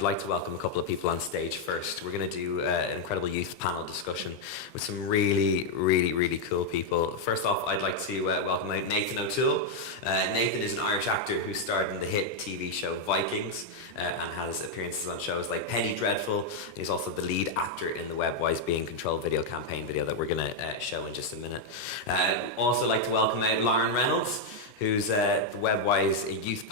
would like to welcome a couple of people on stage first. We're going to do an incredible youth panel discussion with some really cool people. First off, I'd like to welcome out Nathan O'Toole. Nathan is an Irish actor who starred in the hit TV show Vikings and has appearances on shows like Penny Dreadful. He's also the lead actor in the Webwise Be in Control video campaign video that we're going to show in just a minute. Also like to welcome out Lauren Reynolds, who's a Webwise youth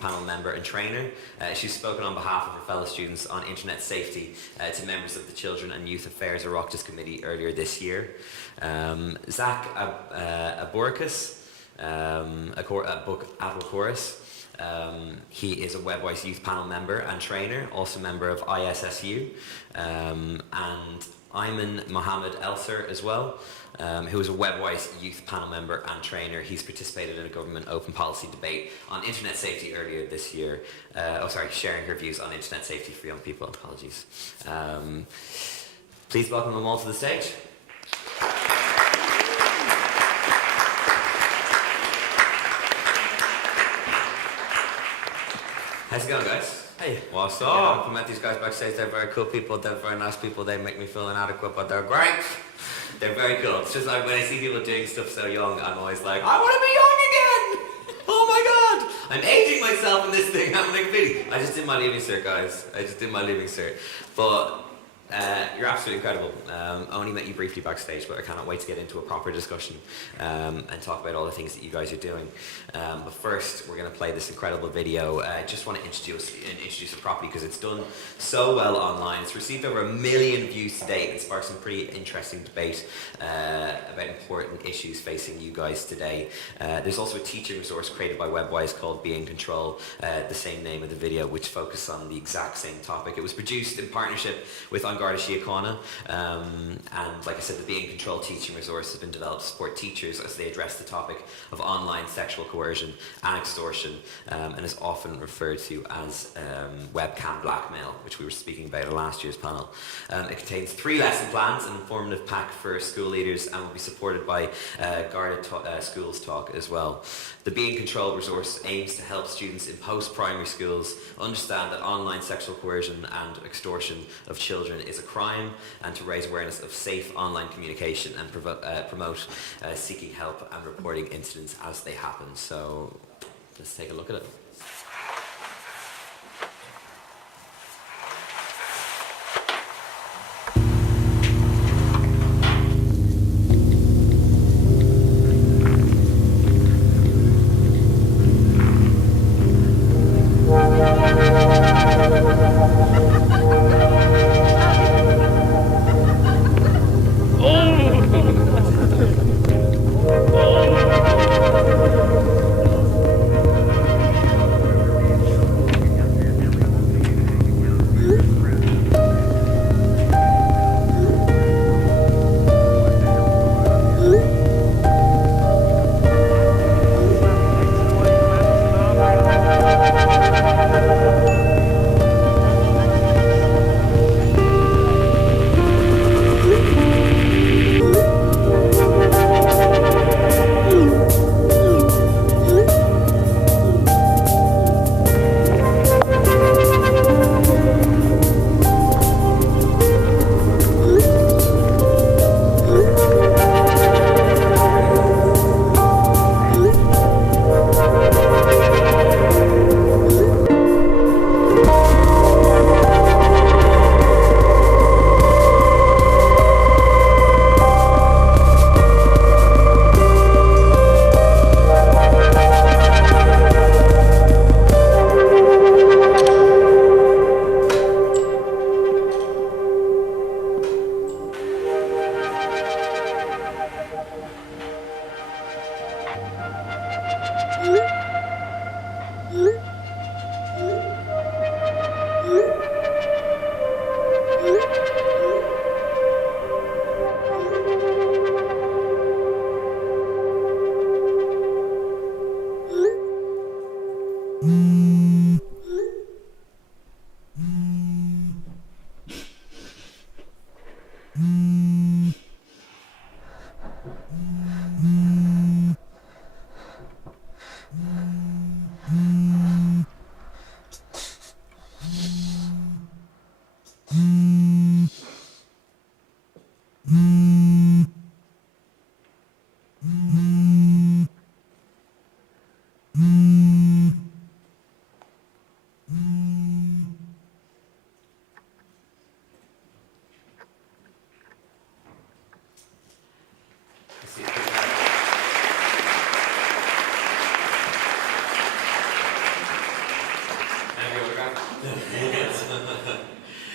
panel member and trainer. She's spoken on behalf of her fellow students on internet safety to members of the Children and Youth Affairs Oireachtas Committee earlier this year. Zak Eiman, he is a Webwise youth panel member and trainer, also member of ISSU, and Ayman Mohammed Elser as well, who is a Webwise youth panel member and trainer. He's participated in a government open policy debate on internet safety earlier this year. Sharing her views on internet safety for young people. Apologies. Please welcome them all to the stage. How's it going, guys? Hey. What's up? I met these guys backstage. They're very cool people. They're very nice people. They make me feel inadequate, but they're great. They're very cool. It's just like when I see people doing stuff so young, I'm always like, I want to be young again! Oh my god! I'm aging myself in this thing. I'm like, really. I just did my leaving cert, guys. I just did my leaving cert. But you're absolutely incredible. I only met you briefly backstage, but I cannot wait to get into a proper discussion and talk about all the things that you guys are doing. But first, we're going to play this incredible video. I just want to introduce it properly because it's done so well online. It's received over 1 million views to date and sparked some pretty interesting debate about important issues facing you guys today. There's also a teaching resource created by Webwise called Be in Control, the same name of the video, which focuses on the exact same topic. It was produced in partnership with Garda Síochána, and like I said, the Be in Control teaching resource has been developed to support teachers as they address the topic of online sexual coercion and extortion, and is often referred to as webcam blackmail, which we were speaking about in last year's panel. It contains 3 lesson plans, an informative pack for school leaders, and will be supported by Garda Schools Talk as well. The Be in Control resource aims to help students in post-primary schools understand that online sexual coercion and extortion of children is a crime, and to raise awareness of safe online communication and promote seeking help and reporting incidents as they happen. So let's take a look at it.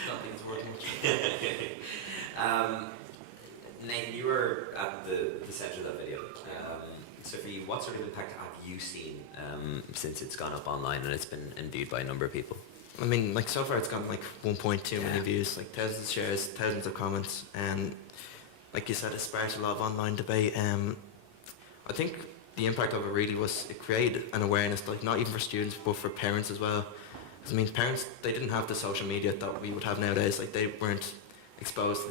Nothing's worth much. Nathan, you were at the centre of that video. So for you, what sort of impact have you seen since it's gone up online and it's been viewed by a number of people? I mean, like so far it's gotten like 1.2 million views, like thousands of shares, thousands of comments, and like you said, it sparked a lot of online debate. I think the impact of it really was it created an awareness, like not even for students but for parents as well. 'Cause, I mean, parents, they didn't have the social media that we would have nowadays. Like they weren't exposed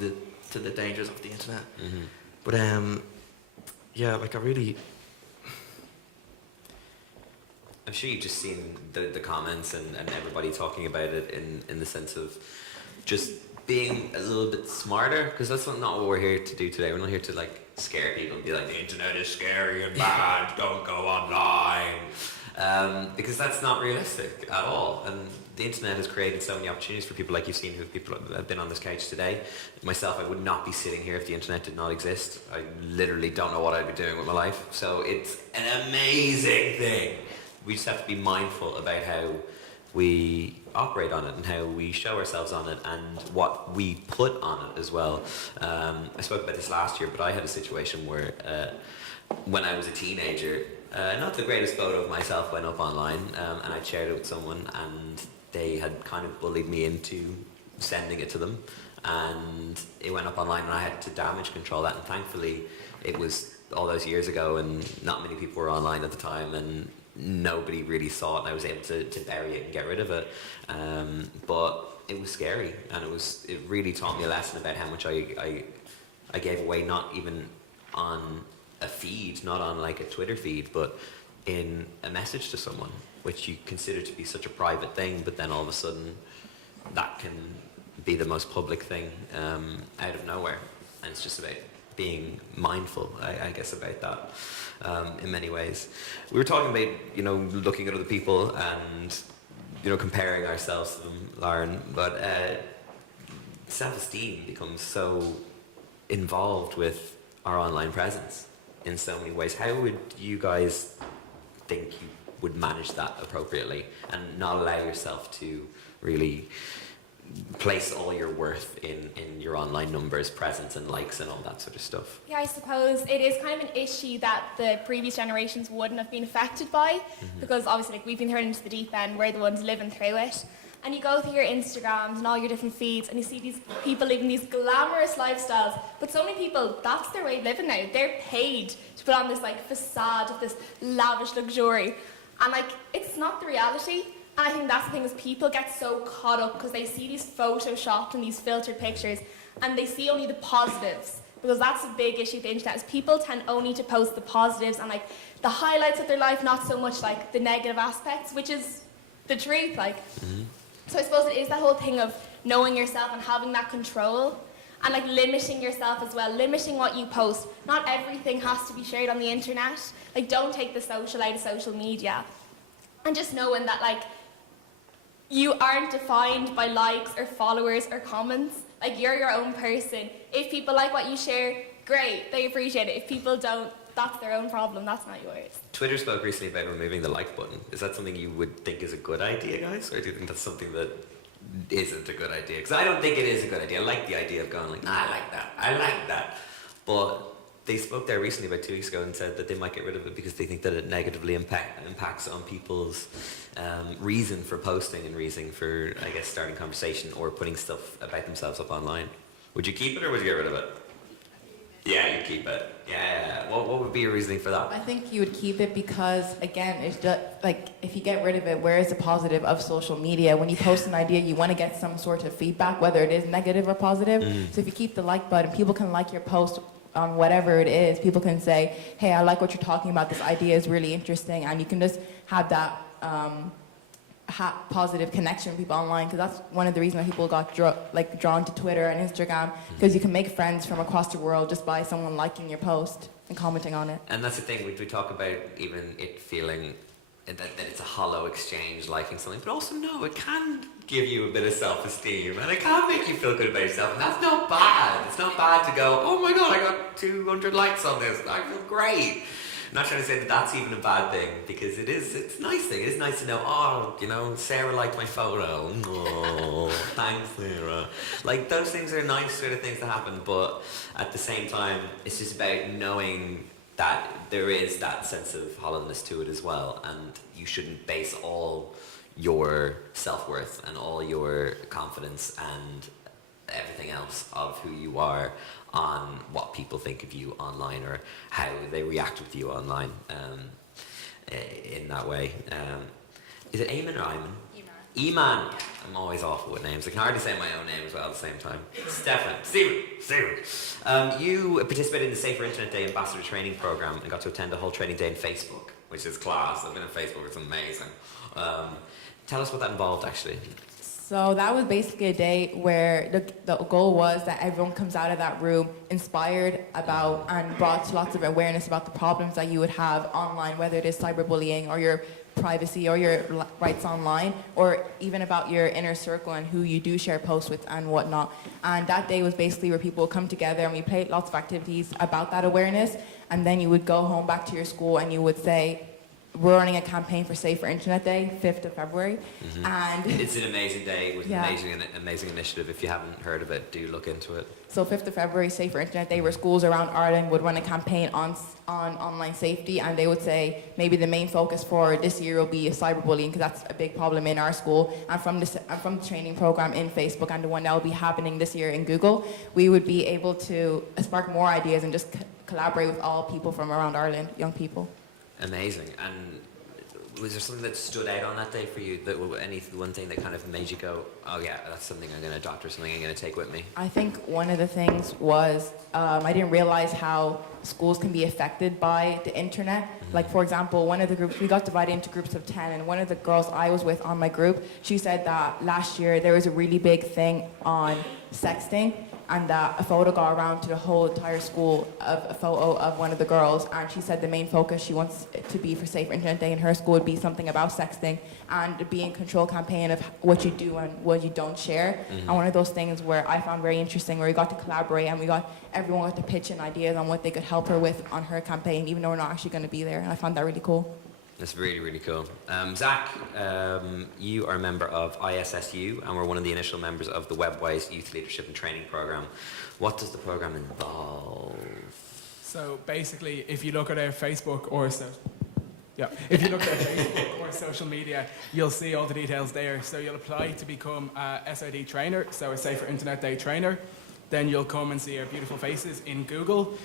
to the dangers of the internet. Mm-hmm. But yeah, like I'm sure you've just seen the comments and everybody talking about it in the sense of just being a little bit smarter, because that's not what we're here to do today. We're not here to like scare people and be like, the internet is scary and bad, don't go online. Because that's not realistic at all. And the internet has created so many opportunities for people like you've seen, people have been on this couch today. Myself, I would not be sitting here if the internet did not exist. I literally don't know what I'd be doing with my life. So it's an amazing thing. We just have to be mindful about how we operate on it and how we show ourselves on it and what we put on it as well. I spoke about this last year, but I had a situation where when I was a teenager, not the greatest photo of myself went up online, and I shared it with someone, and they had kind of bullied me into sending it to them, and it went up online, and I had to damage control that, and thankfully it was all those years ago and not many people were online at the time, and nobody really saw it, and I was able to bury it and get rid of it. But it was scary, and it really taught me a lesson about how much I gave away, not even on a feed, not on like a Twitter feed, but in a message to someone, which you consider to be such a private thing, but then all of a sudden that can be the most public thing out of nowhere. And it's just about being mindful, I guess, about that in many ways. We were talking about, looking at other people and, comparing ourselves to them, Lauren, but self-esteem becomes so involved with our online presence in so many ways. How would you guys think you would manage that appropriately and not allow yourself to really place all your worth in your online numbers, presence and likes and all that sort of stuff? Yeah, I suppose it is kind of an issue that the previous generations wouldn't have been affected by, because obviously like we've been thrown into the deep end, we're the ones living through it. And you go through your Instagrams and all your different feeds and you see these people living these glamorous lifestyles, but so many people, that's their way of living now. They're paid to put on this like facade of this lavish luxury, and like it's not the reality. And I think that's the thing, is people get so caught up because they see these photoshopped and these filtered pictures and they see only the positives, because that's a big issue with the internet, is people tend only to post the positives and like the highlights of their life, not so much like the negative aspects, which is the truth. So I suppose it is that whole thing of knowing yourself and having that control and like limiting yourself as well, limiting what you post. Not everything has to be shared on the internet. Like don't take the social out of social media. And just knowing that like you aren't defined by likes or followers or comments. Like you're your own person. If people like what you share, great, they appreciate it. If people don't, that's their own problem, that's not yours. Twitter spoke recently about removing the like button. Is that something you would think is a good idea, guys? Or do you think that's something that isn't a good idea? Because I don't think it is a good idea. I like the idea of going like, nah, I like that. But they spoke there recently about 2 weeks ago and said that they might get rid of it because they think that it negatively impacts on people's reason for posting and reason for, I guess, starting conversation or putting stuff about themselves up online. Would you keep it or would you get rid of it? Yeah, you keep it. Yeah. What would be your reasoning for that? I think you would keep it because, again, it's just, like if you get rid of it, where is the positive of social media? When you post an idea, you want to get some sort of feedback, whether it is negative or positive. So if you keep the like button, people can like your post on whatever it is. People can say, hey, I like what you're talking about. This idea is really interesting. And you can just have that positive connection with people online, because that's one of the reasons why people got drawn to Twitter and Instagram, because you can make friends from across the world just by someone liking your post and commenting on it. And that's the thing, we talk about even it feeling that it's a hollow exchange, liking something, but also no, it can give you a bit of self-esteem and it can make you feel good about yourself, and that's not bad. It's not bad to go, oh my god, I got 200 likes on this, I feel great. not trying to say that that's even a bad thing, because it's a nice thing. It is nice to know, oh, you know, Sarah liked my photo. Oh, thanks, Sarah. Like, those things are nice sort of things to happen, but at the same time, it's just about knowing that there is that sense of hollowness to it as well, and you shouldn't base all your self-worth and all your confidence and everything else of who you are on what people think of you online or how they react with you online in that way. Is it Eiman or Eiman? Eiman. I'm always awful with names. I can hardly say my own name as well at the same time. Stephen. You participated in the Safer Internet Day Ambassador Training Program and got to attend a whole training day on Facebook, which is class. I've been on Facebook, it's amazing. Tell us what that involved, actually. So that was basically a day where the goal was that everyone comes out of that room inspired about and brought lots of awareness about the problems that you would have online, whether it is cyberbullying or your privacy or your rights online, or even about your inner circle and who you do share posts with and whatnot. And that day was basically where people would come together and we played lots of activities about that awareness, and then you would go home back to your school and you would say, we're running a campaign for Safer Internet Day, 5th of February. Mm-hmm. And it's an amazing day with an amazing initiative. If you haven't heard of it, do look into it. So 5th of February, Safer Internet Day, where schools around Ireland would run a campaign on online safety, and they would say maybe the main focus for this year will be cyberbullying, because that's a big problem in our school. And from the training program in Facebook and the one that will be happening this year in Google, we would be able to spark more ideas and just collaborate with all people from around Ireland, young people. Amazing. And was there something that stood out on that day for you? That one thing that kind of made you go, oh yeah, that's something I'm going to adopt or something I'm going to take with me? I think one of the things was I didn't realize how schools can be affected by the internet. Mm-hmm. Like, for example, one of the groups, we got divided into groups of 10, and one of the girls I was with on my group, she said that last year there was a really big thing on sexting, and that a photo got around to the whole entire school of a photo of one of the girls, and she said the main focus she wants it to be for Safer Internet Day in her school would be something about sexting and be in control campaign of what you do and what you don't share. Mm-hmm. And one of those things where I found very interesting, where we got to collaborate and everyone got to pitch in ideas on what they could help her with on her campaign, even though we're not actually going to be there, and I found that really cool. That's really, really cool. Zak, you are a member of ISSU and we're one of the initial members of the Webwise Youth Leadership and Training Program. What does the program involve? So basically, if you look at our Facebook or social media, you'll see all the details there. So you'll apply to become a SID trainer, so a Safer Internet Day trainer. Then you'll come and see our beautiful faces in Google.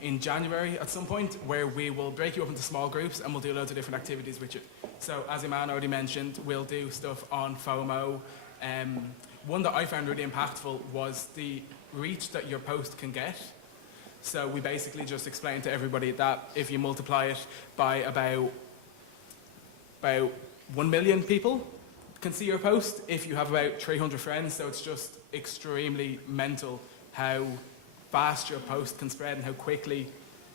In January at some point, where we will break you up into small groups and we'll do loads of different activities with you. So as Eiman already mentioned, we'll do stuff on FOMO. One that I found really impactful was the reach that your post can get. So we basically just explained to everybody that if you multiply it by about 1 million people can see your post if you have about 300 friends. So it's just extremely mental how fast your post can spread and how quickly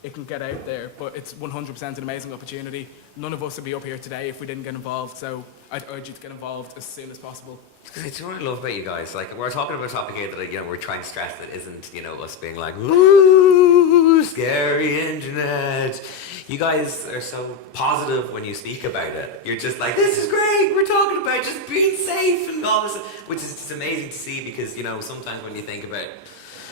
it can get out there. But it's 100% an amazing opportunity. None of us would be up here today if we didn't get involved, so I'd urge you to get involved as soon as possible. Because it's what I love about you guys. Like, we're talking about a topic here that we're trying to stress that isn't us being like, ooh, scary internet. You guys are so positive when you speak about it. You're just like, this is great. We're talking about just being safe and all this, which is just amazing to see, because sometimes when you think about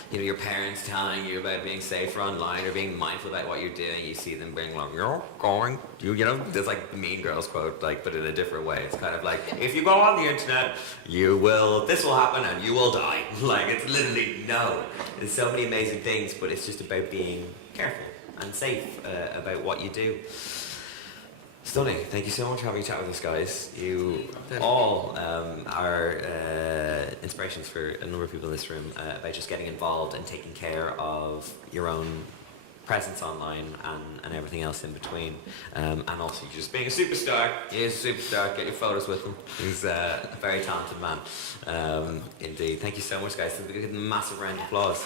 your parents telling you about being safer online or being mindful about what you're doing, you see them being like, there's like the Mean Girls quote, but in a different way. It's kind of like, if you go on the internet, this will happen and you will die. It's literally, no. There's so many amazing things, but it's just about being careful and safe about what you do. Stunning. Thank you so much for having a chat with us, guys. You all are inspirations for a number of people in this room about just getting involved and taking care of your own presence online and everything else in between. And also just being a superstar. He is a superstar. Get your photos with him. He's a very talented man. Indeed. Thank you so much, guys. Give a massive round of applause.